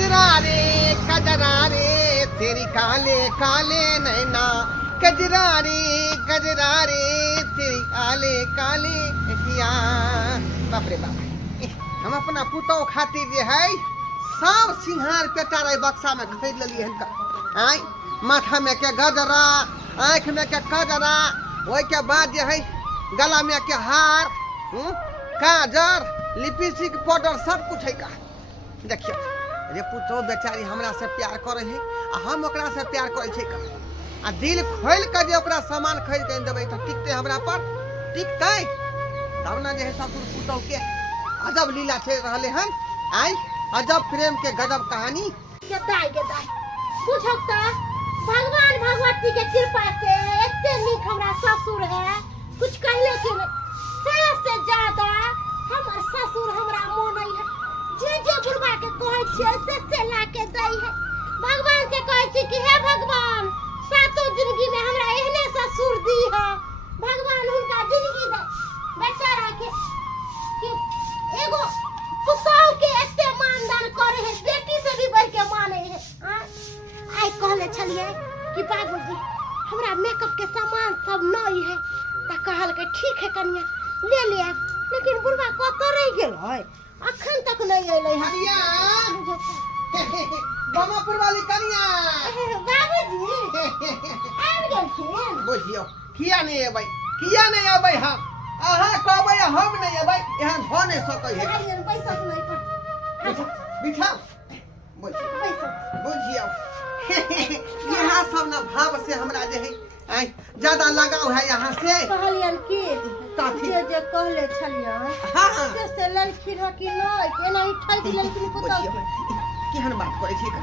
कजरा रे तेरी काले काले नैना कजरा रे तेरी काले काले अखियां। बाप रे बाप, हम अपना पुतौ खातिर जे है सब सिंहार पेटारा बक्सा में खरीद लिये हन। आई माथा में के गजरा, आँख में के कजरा, वही के बाद जे है गला में के हार, काजर, लिपस्टिक, पाउडर सब कुछ है का। देखियो रे पुतौ बेचारी हमरा से प्यार करे है आ हम ओकरा से प्यार करे छै का। आ दिल खोल के जे ओकरा सामान खरीद के देबै त टिकते हमरा पर, टिकते तब ना जे है ससुर पुतौ के अजब लीला चल रहले हन। आई अजब प्रेम के गजब कहानी। के दाई पूछो त भगवान भगवती के कृपा से एते नीक हमरा ससुर है, कुछ कहले के से ज्यादा हमर ससुर हमरा मोनै है। जे बुढ़वा के कहै छै से ला के दै है। भगवान के कहै छी कि हे भगवान सातो जिंदगी में हमरा एहने ससुर दी है। भगवान हुनका जिंदगी दे बेचारा के कि एगो पुतौ के एते मानदान करे है, बेटी से भी बढ़ के माने है। आई कहले छलिए कि बाबूजी हमरा मेकअप के सामान सब नहीं है, त कहल के ठीक है कन्या ले ले, लेकिन बुढ़वा कत रह गेल है, अखन तक नहीं अइले है। कनिया बामापुर वाली कनिया बाबूजी आबि गेलखिन। बुझियो किया नहीं अबै, किया नहीं अबै हम अहाँ कहबै हम नहीं अबै एहन भ नहीं सकै है। आइए पैसा नहीं पर बिठा बुझियो यहाँ सब ना भाव से हमरा जे है आई ज्यादा लगाव है यहाँ से। कहलियन की काफी जे कहले छलियन हां से लड़की ह कि नहीं केना ही ठग लड़की पुतौ केहन बात करे छी का।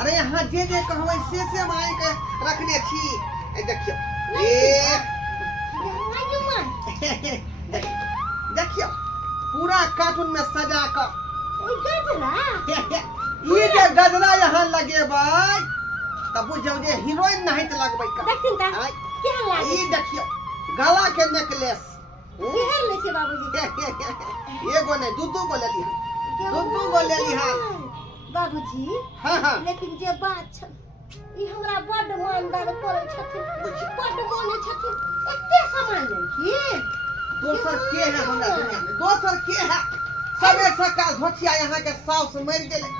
अरे यहाँ जे कहबै से माय के रखने छी। ए देखियो देखियो पूरा कार्टून में सजा कर ये जे गजरा यहाँ लगेबै तब बुझौ जे हीरोइन नहीं त लगबै का। देखिन त केहन लागे ई देखियो गला के नेकलेस केहन ले छै बाबूजी। एगो नहीं दू गो ले लिहा, दू गो ले लिहा बाबूजी। हां लेकिन जे बात छ ई हमरा बड मानदार करे छथिन, बड माने छथिन, एते सामान लेलखिन। दोसर के है हमरा दुनिया में, दोसर के है। सबे सकाल धोतिया यहाँ के साउस मर गेले,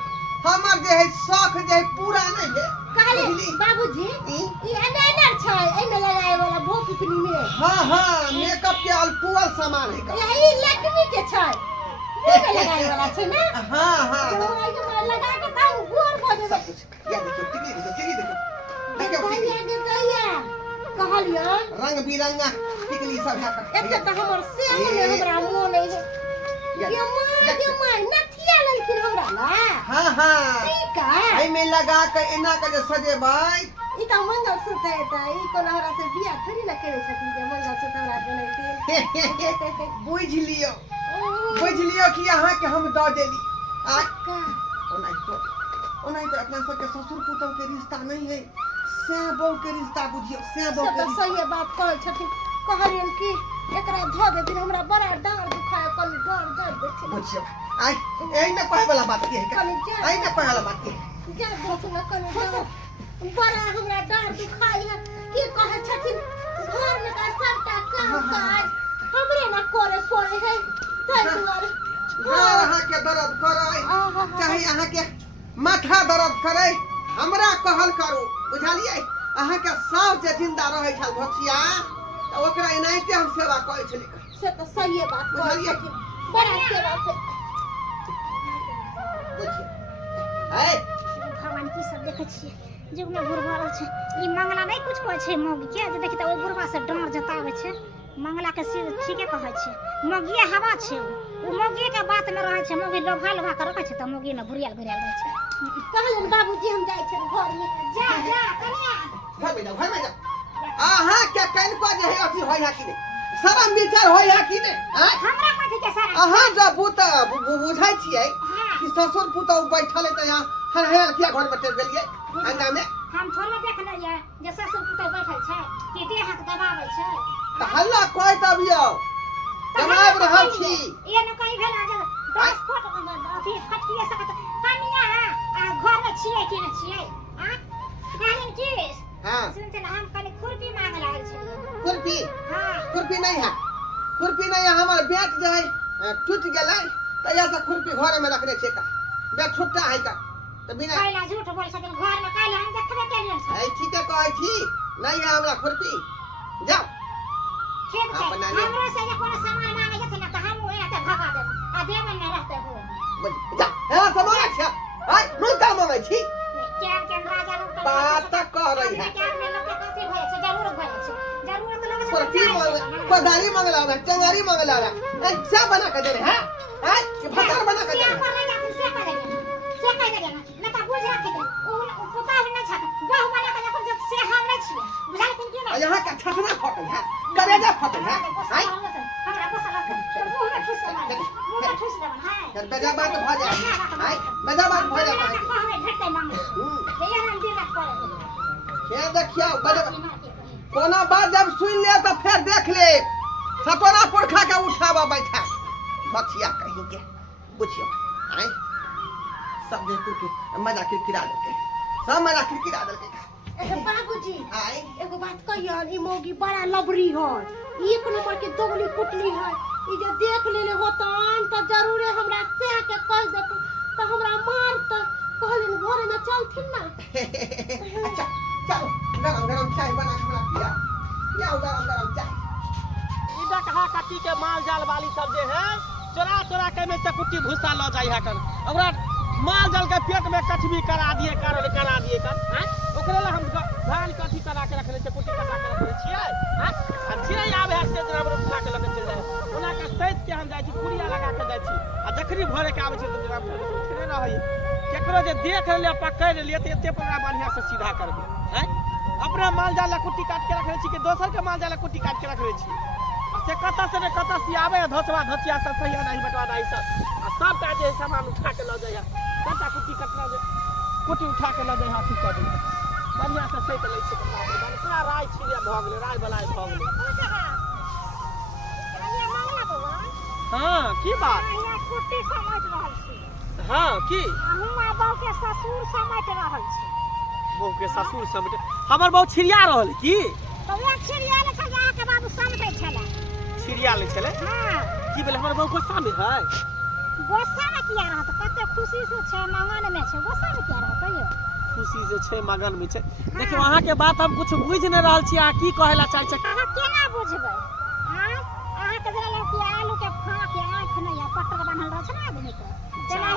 हमर जे है शौक जे है पूरा नहीं है। कहले बाबूजी ई एनेनर छै एमे लगाए वाला भोकनी में। हां मेकअप के अल्कोहल सामान है का। यही लकमी के छै मुंह में लगाए वाला छै ना। हां तो आई लगा के त गोर भ जेबे। सब कुछ या देखियो टिकली देखियो दैया कहलियो रंग बिरंगा टिकली सब है। एते त हमर सेम में हमरा मोन है ये माय नथिया लेलखिन हमरा ला। हां ठीक है एमे लगा के एना के जे सजेबै ई त मंगल सूत्र है त ई कोन हमरा से बियाह थोड़ी ना करे छथिन जे मंगल सूत्र हमरा बनैते। बुझ लियो कि यहाँ के हम द देली। आ ओनाई तो अपना सब के ससुर पुतौ के रिश्ता नहीं है, से बहू के रिश्ता बुझियो, से बहू के रिश्ता। सही बात कहै छथिन। कहलियन कि एकरा ध दे दिन हमरा बड़ा डांर दुखाय कल डर देथिन। बुझियो आई एही में कहे वाला बात की है का, एही में कहे वाला बात की है। जा देथिन कल डर बड़ा हमरा डांर दुखाय है की कहै छथिन घर में का सबटा काम काज हमरे ना करे सोए है तै दुआरे घर अहाँ के दर्द करे चाहे अहाँ के माथा दर्द करे हमरा कहल करू बुझलिए। अहाँ के साउस जे जिंदा रहे छल भछिया त ओकरा एनाहिते हम सेवा करे छली। से तो सही बात बुझलिए बड़ा सेवा बुझिए। ए भगवान की सब देखे छिए जुग में बुढ़ भरल छै ई मंगला नहीं कुछ कहै छै मौगी के जे देखि त ओ बुढ़वा से डांर जतावे छै। मंगला के ठीके कहै छै, मौगिए हवा छै ओ मौगी के बात में रहै छै। मौगी लोभा कर रखै छै त मौगी में घुरियाल रहै छै। कहलन बाबूजी हम जाय छै घर में जा कन्या घर में जा अहाँ के कनको जे है अथी होय है कि नहीं, शरम विचार होय है कि नहीं। हमरा कथि के शरम। अहाँ जब बुझाई छियै कि ससुर पुतौ बैठल है त यहाँ हर किया घर में टेक गेलिए अंडा में। हम थोड़े देख लियै जे ससुर पुतौ बैठल छै केते हाथ दबाबै छै त हल्ला कोइ तबियो दबाब रहल छी। ये न कहि भेला जे 10 फुट अथी फटकिए सकत कनिया आ की न छियै आ कहन की हां सुन चल हम कने खुरपी मांगे लागल छलियै खुरपी हां खुरपी नहीं है हमर बेट जे है टूट गेलै तैया से खुरपी घर में रखने छे का बेट छुट्टा है का तो बिना काइला झूठ बोल छथिन घर में काइला हम देखबे केलियन छ है ठीक है कहै छी नहीं है हमरा खुरपी जाओ ठीक छै अपना ले। हमरो से जे कोनो सामान मांगे छथिन न त हम ओहे से भगा देब आ देबे न रहते हो जा है समाज छै है नु का मांगे छी केन राजा लोग बात कर रही है के अपने लोग के कथि भए छै जरूर भए छै जरूरत लोग से खुरपी मांगे कोदारी मांगला है टंगारी मांगला है सब बना के दे रहे हैं है कि भतर बना के दे रहे हैं से कह देगे न त बुझ रखे दे ओ पता है न छत बहु बना के अपन जब से हम न छिए बुझाल कि कि और यहाँ का ठठना फटल है कलेजा फटल है है हमरा को सला मुंह में ठुस दे है कर बेजा बात भ जाए है बेजा बात भ जाए कहवे भेटते मांग ये हम दिन रात करे ये देखियो बेजा कोनो बात जब सुन ले तो फिर देख ले सतोरा पुरखा के उठावा बैठा बचिया कहीं के बुझियो आई सब देखो के मजा किरकिरा देते सब मजा किरकिरा देते बाबूजी आई एगो बात कहियो ई मौगी बड़ा लबरी है एक नंबर के दोगली कुटली है ई जे देख लेले होतन त जरूरे हमरा से के कह दे त हमरा मार त कहलिन घर में चलथिन ना अच्छा चलो गरम गरम चाय बना के हमरा पिया गरम गरम चाय इधर कहा कटी के माल जाल वाली सब जे है चोरा चोरा के में से कुट्टी भूसा ल जाई है कर ओकरा माल जाल के पेट में कचबी करा दिए कर हैं ओकरे ला हम धान कथी करा के रखले छै कुट्टी कटा के रखले छियै हैं आ जे आवे है से जरा उठा के लगे चल जाए ओना के सैत के हम जाई छी कुड़िया लगा के जाई छी आ जखनी भरे के आवे छै तो जरा उठने न होई केकरो जे देख ले पकड़ लिए त एते पकड़ा बढ़िया से सीधा करबे हैं अपना माल जाल ला कुट्टी काट के रखले छी कि दोसर के माल जाल ला कुट्टी काट के रखले छी से कता से ने कता से आवे धसवा धचिया सब सही नहीं बटवा नहीं सब आ सब का जे सामान उठा के ल जाय कता कुट्टी कटना जे कुट्टी उठा के ल जाय हाथी कर दे बढ़िया से सही के ले छै पूरा राय छिया भ गेले राय बलाय भ गेले हां की बात कुट्टी समझ रहल छी हां की हमरा बाऊ के ससुर समझ रहल छी बहू के ससुर सब हमर बहू छिरिया रहल की तो एक छिरिया ने छजा के बाबू समझै छले छिरिया ले छले हां की भेल हमर बहू गुस्सा में है गोस्सा में किया रहत कते खुशी से छै मंगन में छै गोस्सा में किया रहत यो खुशी जे छै मगन में छै देखियो अहाँ के बात हम कुछ बुझ न रहल छी अहाँ की कहला चाहै छै अहाँ केना बुझबै अहाँ के जरा लड़की आलू के खा के आंख नहीं है पट्टर बनल रह छै ना आदमी के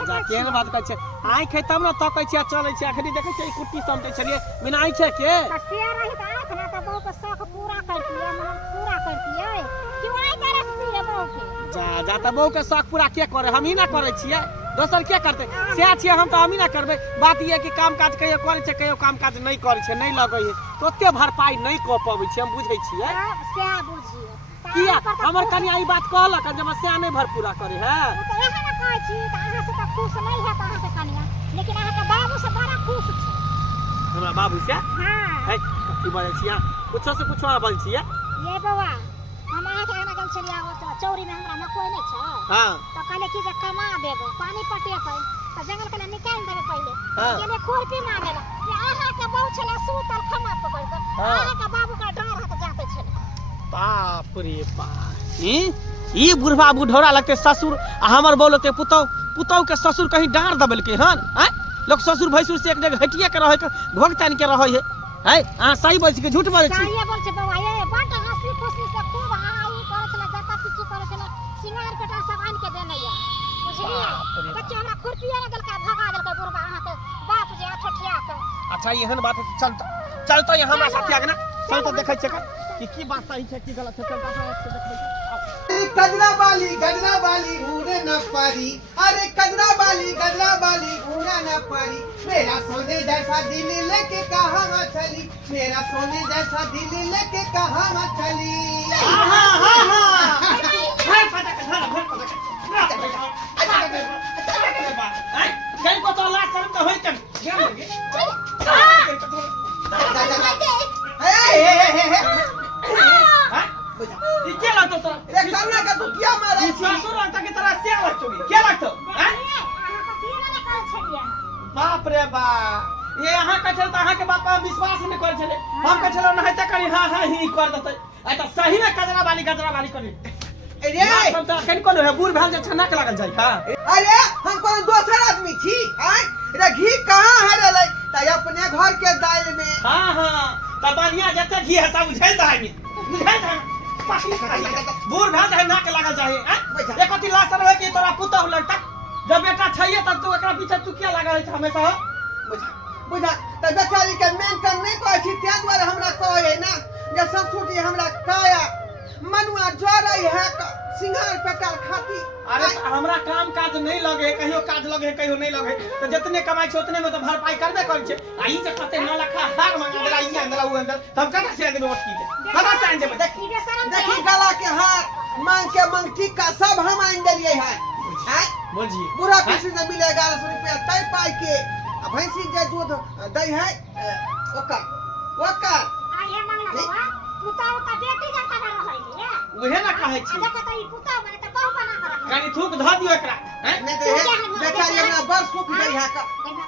जा केहन बात कहै छै आंख है तब न तकै छै चलै छै अखनी देखै छै कुट्टी समटै छलिए बिना आंख के से रही त आंख ना त बहु के शौक पूरा करतिए मन पूरा करतिए क्यों आई तरसती है बहु के जा त बहू के शौक पूरा के करे हम ही ना करै छियै दोसर के करते से छियै हम त हम ही ना करबै बात ये कि काम काज कहियो करै छै कहियो काम काज नहीं करै छै नहीं लगै है तो ओते भरपाई नहीं क पबै छी हम बुझै छियै से बुझिए किया हमर कन्या ई बात कहलक जब से नहीं भर पूरा करे है तो एहे ना कहै छी त अहाँ से त खुश नहीं है त अहाँ के कन्या लेकिन अहाँ के बाबू से बड़ा खुश छै हमरा बाबू से हां है की बोलै छी अहाँ कुछो से कुछो बोल छियै ये बौआ हम अहाँ के एना गल चलिया तो चौरी में हमरा मकई नहीं छ हां तो कहले कि जे कमा देबो पानी पटेबै तो जंगल के निकाल देबे पहले हाँ। गेले खुरपी मारेला ये अहाँ के बहु छला सूतल खमा पकड़ के हाँ। अहाँ के बाबू का डर हाथ जाते छले बाप रे बाप ई बुढ़वा बुढ़ौरा लगते ससुर आ हमर बोल लगते पुतौ के ससुर कहीं डांर दबलके हन हैं लोग ससुर भैसुर से एक जगह हटिए के रहे भोग तान के रहे है हां सही बोल छी कि झूठ बोलै छी चाहिए बोल छै बौआ ये बड़ हंसी खुशी से खूब हाई करे छला जता पिची करे छला सिंगार कटा सब आन के देने या बुझलिए बच्चे हमरा खुरपिया ने देलका भगा देलका बुढ़वा अहाँ के बाप जे ठठिया के अच्छा एहन बात चल तो हमरा साथे आगे ना चल तो देखै छै की बात सही छै की गलत छै चल तो देखै छै गजरा बाली उड़े न पारी अरे गजरा बाली उड़ा न पारी मेरा सोने जैसा दिल लेके कहाँ चली मेरा सोने जैसा दिल लेके कहाँ चली कहीं को तो लाश शर्म तो होई तन ये क्या लगता तो रे कन्या का तू क्या मारा ये ससुर लगता की तरह से लगतो क्या लगतो हैं अहाँ के दिल ने कर छलिए बाप रे बाप ये अहाँ कह छल त अहाँ के बात पर विश्वास नहीं कर छले हम कह छल नहीं त करी हां हां ही कर देतै आ त सही में गजरा वाली करी अरे हम त कनी कोनो है बूढ़ भाल जे छनक लागल जाय हां अरे हम कोनो दोसर आदमी छी आय रे घी कहाँ हरलै त अपने घर के दाल में हां हां त बढ़िया जते घी है सब बुझाई दाई बुझाई दा बूढ़ भाल है नाक लागल जाय एक अथी लासर है कि तोरा पुतह लगता जब बेटा छैये तब तू एकरा पीछे तू किया लागल है हमेशा बुझा त बेचारी के मेंटेन नहीं कहै छी तै द्वारा हमरा कहै ना जे ससुर जी हमरा काया मनुआ जोरै है सिंगार पेटार खाती अरे हमरा काम काज नहीं लगे कहियो काज लगे कहियो नहीं लगे तो जितने कमाई छै उतने में तो भरपाई करबे करै छै आ ई जे कते 9 लाख हार मांगा देला ई अंदर उ अंदर हम कहां से देबे वस्ती के कहां से आन देबे देखी गला के हार मांग के मंगटी का सब हम आन देलिए है हैं बोझी पूरा किसी ने मिले 1100 रुपया तय पाई के भैंसी जे दूध दई है ओकर आये मंगला बाबा पुताव का बेटी जका ना रहै है उहे ना कहै छी देख त ई पुताव माने त बहु बना कर रखै कनी थूक ध दियो एकरा हैं नहीं तो बेचारी हमरा बड़ सुख दई है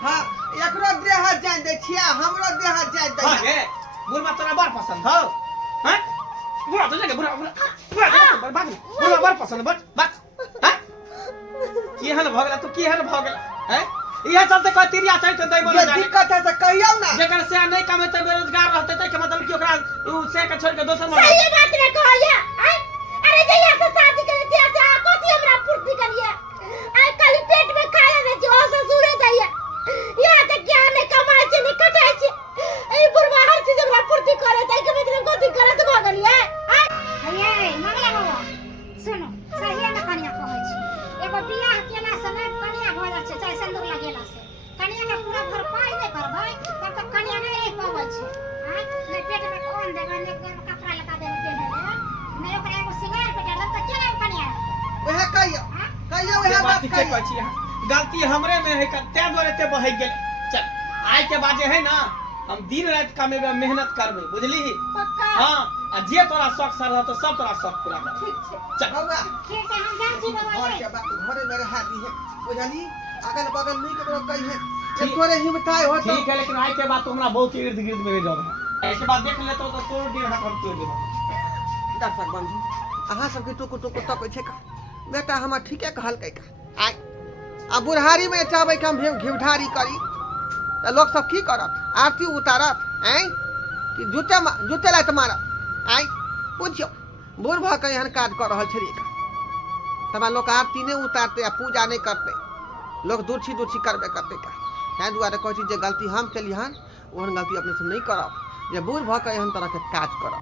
हां एकरो देह जान दे छिया हमरो देह जान दे हां गे बुढ़वा तोरा बड़ पसंद हो हैं बुढ़वा तो जगह बुढ़वा बड़ पसंद बस हैं केहन भ गेला तू केहन भ गेला हैं इहे चलते कह तिरिया छै त दई बोले जाने दिक्कत है त कहियो ना जेकर से नहीं कमेते बेरोजगार रहते त के मतलब कि ओकरा उ से के छोड़ के दोसर में सही बात रे कहलिए अरे जइया से शादी करे दिया जा कथि हमरा पूर्ति करिए आ कल पेट में खाए में जो ससुरे दैया या त ज्ञान ने कमाई छै नि कटाई छै ए बुढ़वा हर चीज हमरा पूर्ति करे तै के मतलब कथि करत भ गेलिए अये मंगला बाबा सुनो सही में कनिया कहै छी एगो बियाह केला से नहीं कनिया भ जाय छै चाहे सिंदूर लगेला से कनिया के पूरा भरपाई नहीं करबै तब तक कनिया नहीं रह पाबै छै हां नहीं पेट में कोन देबै नहीं कपड़ा लता देबै पहने ले नहीं ओकरा एगो सिंगार पे डालब त केना कनिया ओहे कहियो ओहे बात के कहै छी गलती हमरे में है तै द्वारे ते बहि गेल चल आइ के बाद है ना हम दिन रात कमेबे मेहनत करबे बुझली पक्का हां आ जे तोरा शौक सर रह तो सब तोरा शौक पूरा कर ठीक छै चल बउआ ठीक है हम जान छी बाबा घर के बात घरे में रहा दी है बुझली अगल बगल नहीं ककरो कही है जे तोरे हिमताई हो तो ठीक है लेकिन आइ के बाद तो हमरा बहुत इर्द गिर्द में रह इसके बाद देख ले तो तोड़ दिन हाथ हम तोड़ देबो दर्शक बंधु अहाँ सबके टुकु टुकु तक छै का बेटा हमरा ठीके कहल कै का आइ आ बुढ़ारी में चाहबै कि हम घिवठारी करी त लोग सब की करत आरती उतारत हैं कि जूते लात मारत आई पूछियो बूढ़ भ के एहन काज कर रहल छै तब लोग आरती नहीं उतारते या पूजा नहीं करते लोग दूरछी करबे करते का तै दुआरे कहै छी जे गलती हम केलिहन ओहन गलती अपने से नहीं करब जे बूढ़ भ के एहन तरह के काज करब।